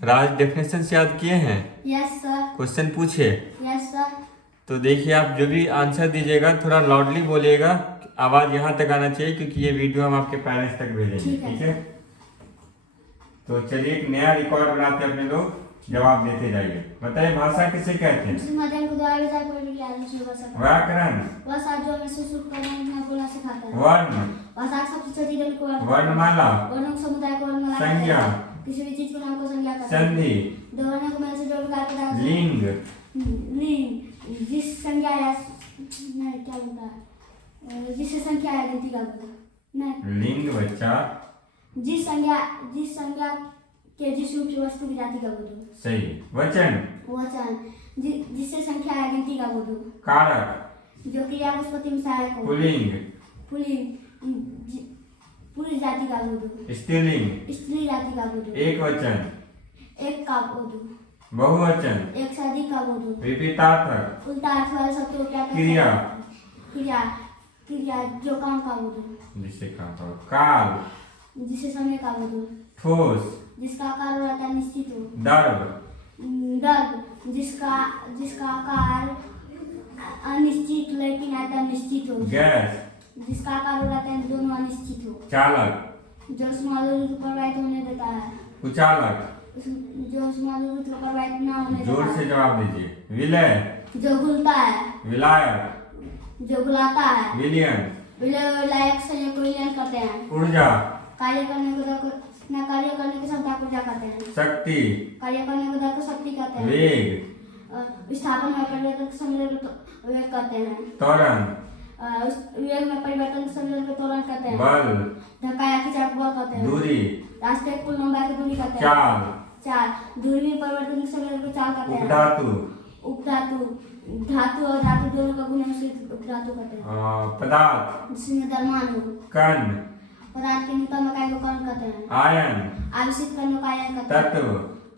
राज definition से याद किए हैं? Yes sir. क्वेश्चन पूछे? Yes sir. तो देखिए, आप जो भी आंसर दीजिएगा थोड़ा लाउडली बोलिएगा, आवाज यहाँ तक आना चाहिए, क्योंकि ये वीडियो हम आपके पेरेंट्स तक भेजेंगे। ठीक है। तो चलिए एक नया रिकॉर्ड बनाते हैं अपने लोग, जवाब देते जाइए। बताइए, भाषा किसे कहते हैं? व्याकरण। वर्ण। वर्णमाला। संज्ञा। किसी भी चीज को नाम को संज्ञा कहते हैं। संधि। दो वर्णों को मिलकर से जोड़ कर आता है। लिंग। लिंग जिस संख्या या नहीं क्या बोलता है, जिससे संख्या या गिनती का बोला नहीं। लिंग बच्चा। जिस संज्ञा के जिस रूप से वस्तु की जाति का बोलो। सही। वचन। वचन जिससे संख्या या गिनती का बोलो। कारक जो क्रिया को उत्पत्ति में सहायक हो। पुल्लिंग। पुल्लिंग पुरुष जाति का बोलो। स्त्रीलिंग स्त्री जाति का बोलो। एक वचन। एक का बोलो। बहुवचन। एक से अधिक का बोलो। विपरीतार्थक उल्टा अर्थ वाले शब्द को क्या कहते हैं? क्रिया। क्रिया क्रिया जो काम का बोलो। जिससे काम का काल। जिसे समय का बोलो। ठोस जिसका आकार रहता है निश्चित हो। दर्भ दर्भ जिसका आकार अनिश्चित लेकिन आयतन निश्चित हो। गैस जिसका आकार रहता है दोनों अनिश्चित हो। चालक जो समाधि को प्रभावित होने देता है। कुचालक जो समाधि को प्रभावित ना होने देता जोर है। से जवाब दीजिए। विलय जो घुलता है। विलायक जो घुलाता है। विलियन विलायक संयोग को विलयन करते हैं। ऊर्जा कार्य करने की क्षमता को क्या कहते हैं? शक्ति कार्य करने को दर को शक्ति कहते हैं। वेग विस्थापन में परिवर्तन के सम्मेलन को वेग कहते हैं। त्वरण उस वेग में परिवर्तन के सम्मेलन को त्वरण कहते हैं। बल धक्का या खिंचाव को बल कहते हैं। दूरी रास्ते की कुल लंबाई को दूरी कहते हैं। चाल दूरी में परिवर्तन के सम्मेलन को चाल कहते हैं। उपधातु उपधातु धातु और धातु दोनों का गुण है, उपधातु कहते हैं। पदार्थ जिसमें द्रव्यमान हो। कण पदार्थ के न्यूनतम इकाई को कण कहते हैं। आयन आवेशित कणों का आयन कहते हैं। तत्व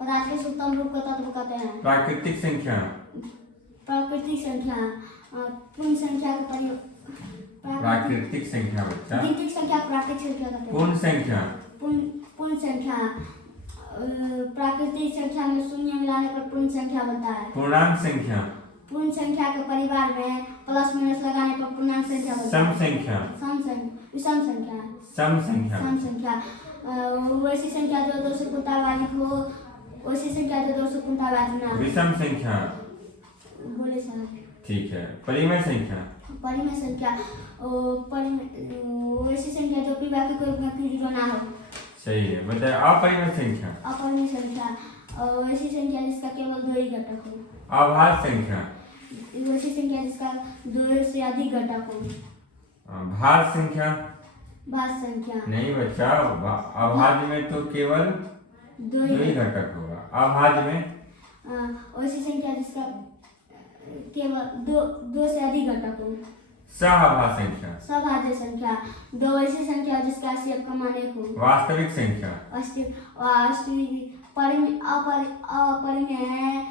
पदार्थ के सूक्ष्म रूप को तत्व कहते हैं। प्राकृतिक संख्या प्राकृतिक संख्या पूर्ण संख्या के प्राकृतिक संख्या बच्चा गिनती संख्या प्राकृतिक संख्या कहते हैं। पूर्ण संख्या पूर्ण संख्या प्राकृतिक संख्या में शून्य मिलाने पर पूर्ण संख्या बनता है। पूर्णांक संख्या पूर्ण संख्या के परिवार में प्लस माइनस लगाने पर पूर्णांक संख्या बनता है। सम संख्या विषम संख्या सम संख्या सम संख्या वैसी संख्या जो 2 से पूर्णांक हो, वैसी संख्या जो 2 से पूर्णांक ना हो। विषम संख्या बोले सर। ठीक है। परिमेय संख्या परिमेय संख्या वैसी संख्या जो विभाज्य के रूप में जीरो ना हो। सही है। बताइए अपरिमेय संख्या अपरिमेय संख्या वैसी संख्या जिसका केवल 2 ही घटक हो। अभाज्य संख्या वैसी संख्या जिसका 2 से अधिक घटक हो। भाज्य संख्या भाज्य संख्या नहीं बच्चा, अभाज्य में तो केवल 2 ही घटक होगा। अभाज्य में वैसी संख्या जिसका केवल 2 से अधिक घटक हो। सहभाज्य संख्या सभाज्य संख्या 2 ऐसी संख्या जिसका सेव का मान 1 हो। वास्तविक संख्या वास्तविक अपरिमेय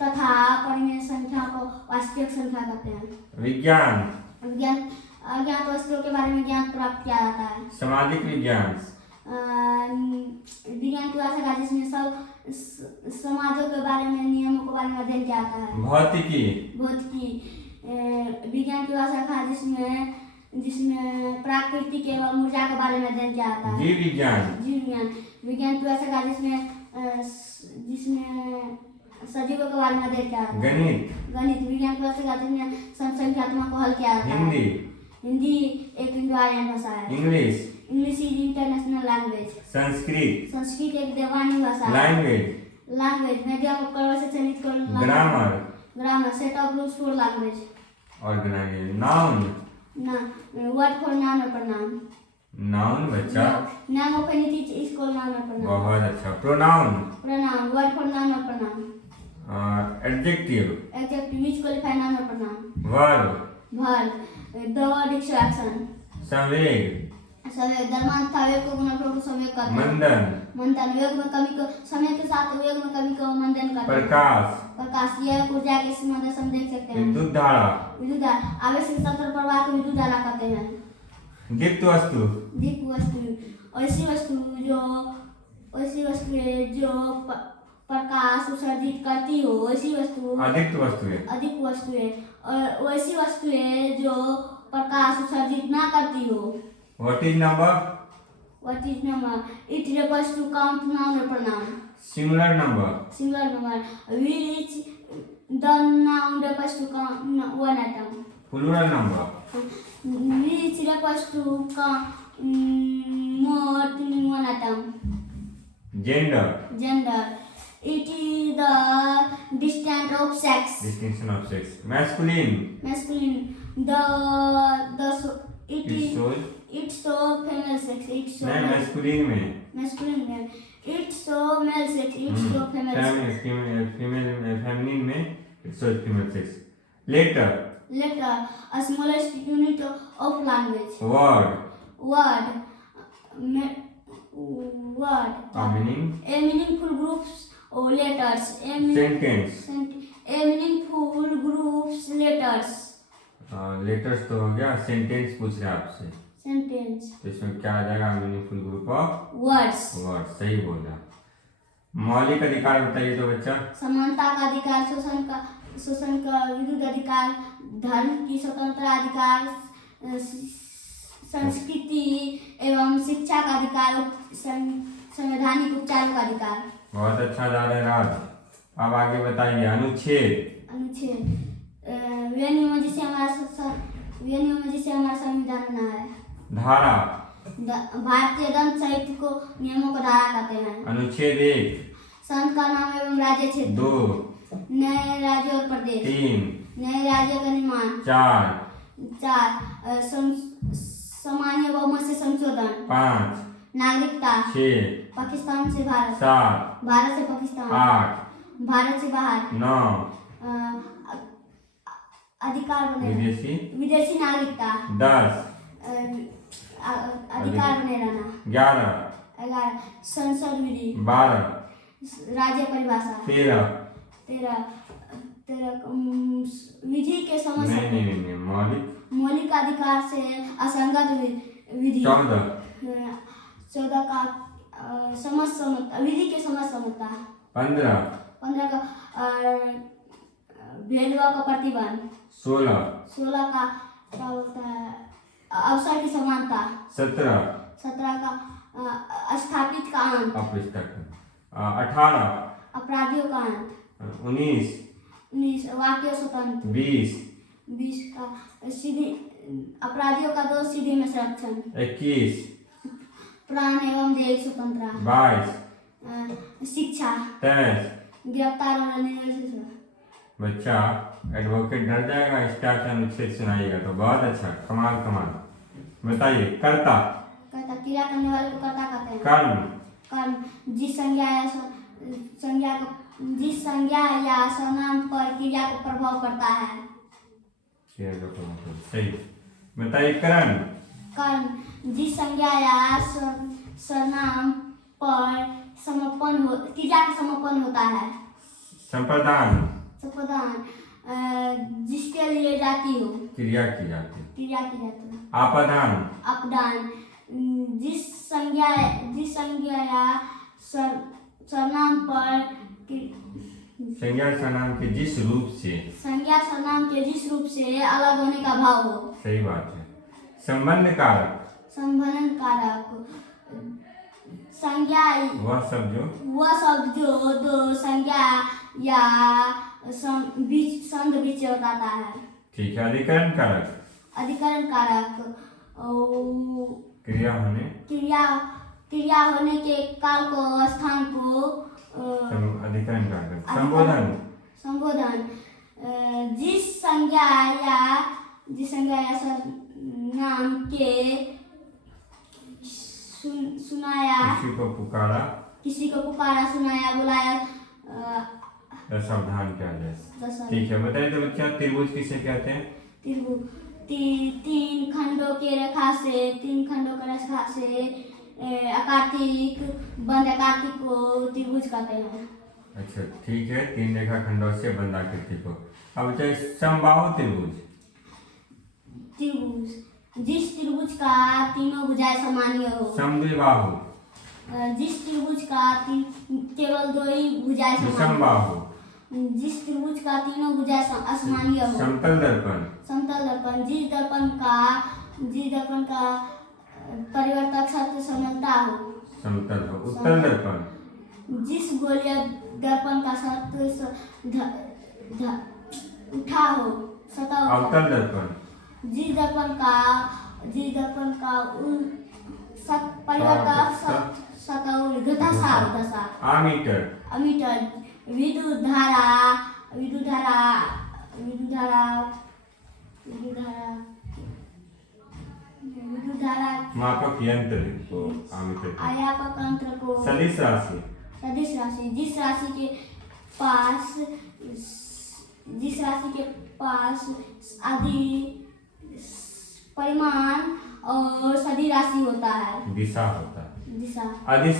तथा अपरिमेय संख्या को वास्तविक संख्या कहते हैं। विज्ञान अज्ञात वस्तुओं के बारे में ज्ञान प्राप्त किया जाता है। सामाजिक विज्ञान विज्ञान की भाषा जिसमें सब समाजों के बारे में नियमों के बारे में अध्ययन किया जाता है। भौतिकी विज्ञान की भाषा था जिसमें प्राकृतिक एवं ऊर्जा के बारे में अध्ययन किया जाता है। जीव विज्ञान विज्ञान की भाषा था जिसमें सजीवों के बारे में अध्ययन किया जाता है। गणित विज्ञान की भाषा जिसमें संख्यात्मक को हल किया जाता है। हिंदी एक इंडो आर्यन भाषा है। English is international language. Sanskrit एक देवनागरी भाषा है। लैंग्वेज मीडिया को परिभाषित कर grammar set of rules for language. Noun word for noun और प्रोनाउन। नाउन बच्चा नाम of anything is called noun और प्रोनाउन। बहुत अच्छा। प्रोनाउन वर्ड फॉर नाउन और pronoun. Adjective which qualify noun और pronoun। Verb the word extraction। संवेग द्रव्यमान तथा वेग को गुणा को संवेग कहते हैं। मंथन वेग में कमी को समय के साथ वेग में कमी को मंथन कहते हैं। प्रकाश यह ऊर्जा के संबंध से हम देख सकते हैं। विद्युत धारा आवेशित तंत्र प्रवाह को विद्युत धारा कहते हैं। दीप्त वस्तु ऐसी वस्तु है जो प्रकाश उत्सर्जित करती हो वैसी वस्तु अधिक वस्तुएं। अधिक वस्तुएं और वैसी वस्तुएं जो प्रकाश उत्सर्जित ना करती हो। What is number? What is number? It refers to count noun or pronoun. Singular number. Singular number. Which the noun refers to count one atom. Plural number. Which refers to count more than one atom. Gender. Gender. It is the distance of sex. Distinction of sex. Masculine. Masculine. It it is. Shows. It show female sex. It show नहीं, masculine में masculine male. It show male sex. It show female sex. Female feminine में it shows female sex. Letter. Letter, a smallest unit of language. Word. Word. Word. Meaning. A meaningful groups of letters. Sentence. A meaningful groups letters. Letters तो हो गया, sentence पूछ रहे हैं आपसे, Sentence. तो इसमें क्या आ जाएगा? Meaningful group of Words. Word. सही बोला। मौलिक अधिकार बताइए तो बच्चा। समानता का अधिकार, शोषण का विरुद्ध अधिकार, धर्म की स्वतंत्रता अधिकार, संस्कृति एवं शिक्षा का अधिकार, संवैधानिक उपचारों का अधिकार। बहुत अच्छा जा रहा है राज। अब आगे बताइए। अनुच्छेद। अनुच्छेद। वे नियम जिसे हमारा संविधान बना है। धारा। भारतीय दंड साहित्य को नियमों को धारा कहते हैं। अनुच्छेद 1। संघ का नाम एवं राज्य क्षेत्र। 2। नए राज्य और प्रदेश। 3। नए राज्य का निर्माण। 4। सामान्य बहुमत से संशोधन। 5। नागरिकता। 6। पाकिस्तान से भारत। 7। भारत से पाकिस्तान। 8। भारत से बाहर। 9। अधिकार बने विदेशी नागरिकता। 10। अधिकार बने रहना। 11। 11 संसद विधि। 12। राज्य परिभाषा। 13। विधि के समस्त नहीं मौलिक अधिकार से असंगत विधि। 14 का समस्त विधि के समस्त समता। 15 का भेदभाव का प्रतिबंध। 16 का क्या होता है? अवसर की समानता। 17 का स्थापित का अंत। 18। अपराधियों का अंत। 19 वाक्य स्वतंत्र। 20 का सीधे अपराधियों का दोष सीधे में संरक्षण। 21 प्राण एवं देह स्वतंत्रता। 22 शिक्षा। 23 गिरफ्तार और निर्दोष। बच्चा एडवोकेट डर जाएगा स्टाफ से अनुच्छेद सुनाइएगा तो बहुत अच्छा। कमाल। बताइए। कर्ता क्रिया करने वाले को कर्ता कहते हैं। कर्म जिस संज्ञा या सर्वनाम पर क्रिया का प्रभाव पड़ता है। सही। बताइए। कर्म जिस संज्ञा या सर्वनाम पर क्रिया का समापन होता है। संप्रदान जिसके लिए जाती हो क्रिया की जाती है। आपदान जिस संज्ञा या सर्वनाम पर संज्ञा सर्वनाम के जिस रूप से अलग होने का भाव हो। सही बात है। संबंध कारक संज्ञा वह शब्द जो दो संज्ञा या संध बीच बताता है। ठीक है। अधिकरण कारक क्रिया होने के काल को स्थान को अधिकरण कारक। संबोधन जिस संज्ञा या नाम के सुनाया किसी को पुकारा सुनाया बुलाया सावधान किया जाए। ठीक है। बताइए तो बच्चा। त्रिभुज किसे कहते हैं? त्रिभुज तीन खंडों के रेखा से आकार्तिक बंद आकृति को त्रिभुज कहते हैं। अच्छा ठीक है। 3 रेखा खंडों से बंद आकृति को। अब बच्चा समबाहु त्रिभुज जिस त्रिभुज का तीनों भुजाएं समान हो। समद्विबाहु जिस त्रिभुज का केवल दो ही भुजाएं समान विषमबाहु। जिस त्रिभुज का तीनों भुजाएं असमानीय हो। समतल दर्पण। समतल दर्पण जिस दर्पण का परिवर्तक सत्य समतलता हो। समतल हो। उत्तल दर्पण जिस गोलीय दर्पण का सत्य उठा हो। सतह अवतल दर्पण जिस दर्पण का परिवर्तक सतह घटासा। अमीटर विद्युत धारा मापक यंत्र को आमीटर। आयापक यंत्र को। सदिश राशि जिस राशि के पास आदि परिमाण और सदिश राशि होता है। दिशा होता है। दिशा। अदिश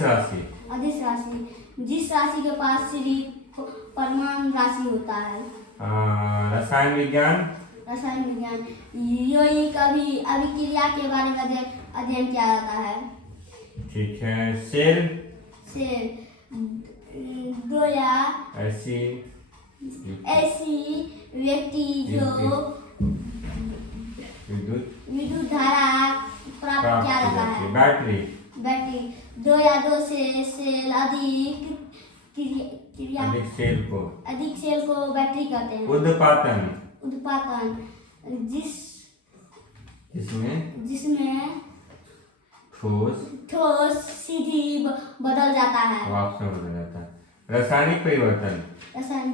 राशि जिस राशि के पास सिर्फ परिमाण राशि होता है। रसायन विज्ञान यही कभी अभिक्रिया के बारे में अध्ययन किया जाता है। ठीक है। सेल दो या ऐसी व्यक्ति जो विद्युत धारा प्राप्त किया जाता है। बैटरी दो या दो से सेल अधिक सेल को बैटरी कहते हैं। उत्पादन जिसमें ठोस सीधी बदल जाता है। वाष्प में बदल जाता है। रासायनिक परिवर्तन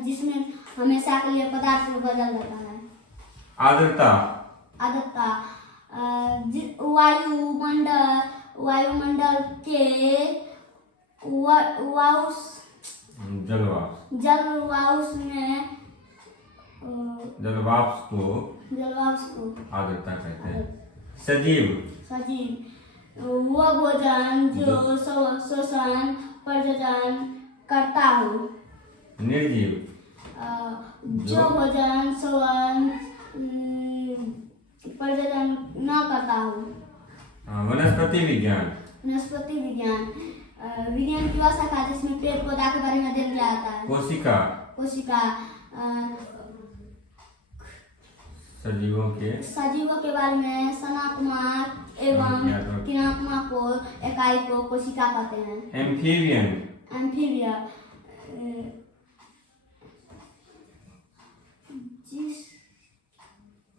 जिसमें हमेशा के लिए पदार्थ बदल जाता है। आर्द्रता वायुमंडल के जलवाष्प को आर्द्रता कहते हैं। सजीव वह भोजन जो शोषण प्रजनन करता हो। निर्जीव जो भोजन शोषण प्रजनन न करता हो। वनस्पति विज्ञान विज्ञान की वह शाखा जिसमें पेड़ पौधा के बारे में अध्ययन किया जाता है। कोशिका सजीवों के बारे में सनात्मक एवं किनात्मक इकाई को कोशिका कहते हैं। एम्फीबियन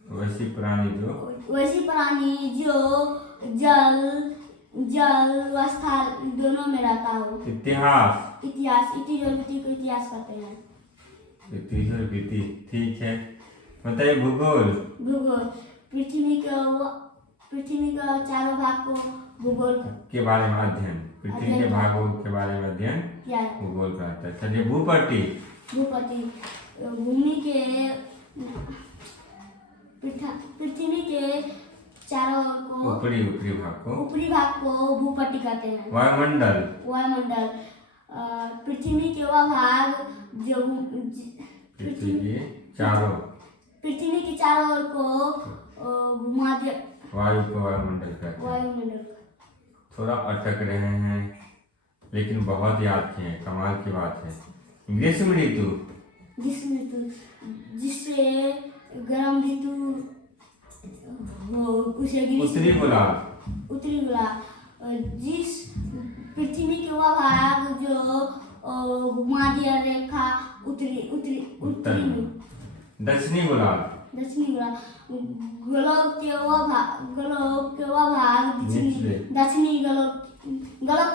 वैसी प्राणी जो जल व स्थल दोनों में रहता हो। इतिहास इतिहास कहते हैं। ठीक है। बताइए भूगोल पृथ्वी का चारों भाग को भूगोल के बारे में अध्ययन। पृथ्वी के भागों के बारे में अध्ययन भूगोल कहता है। चलिए भूपट्टी भूमि के पृथ्वी के चारों ऊपरी भाग को भूपट्टी कहते हैं। वायुमंडल पृथ्वी के वह भाग जो पृथ्वी के चारों ओर को भूमध्य वायु को वायुमंडल कहते हैं। थोड़ा अटक रहे हैं लेकिन बहुत याद किए हैं। कमाल की बात है। ग्रीष्म ऋतु जिससे गर्म ऋतु उसे उत्तरी गोलार्ध जिस पृथ्वी के वह भाग जो भूमध्य रेखा उत्तरी में। दक्षिणी गोलार्ध गोलोक के वह भाग दक्षिणी गोलोक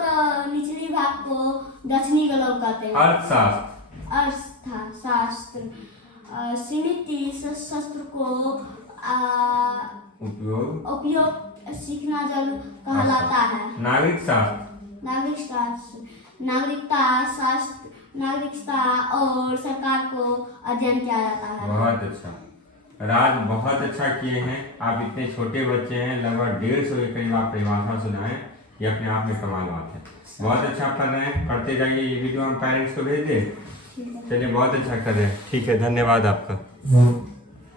का निचली भाग को दक्षिणी गोलोक कहते हैं। अर्थशास्त्र सीमित शस्त्र को उपयोग सीखना जरूर कहलाता है। नागरिकता और सरकार को अध्ययन किया जाता है। बहुत अच्छा। राज बहुत अच्छा किए हैं आप। इतने छोटे बच्चे हैं, लगभग 150 के करीब आप परिभाषा सुनाए। ये अपने आप में कमाल बात है। बहुत अच्छा कर रहे हैं, करते जाइए। ये वीडियो हम पेरेंट्स को भेज दें। चलिए बहुत अच्छा कर रहे हैं। ठीक है, धन्यवाद आपका।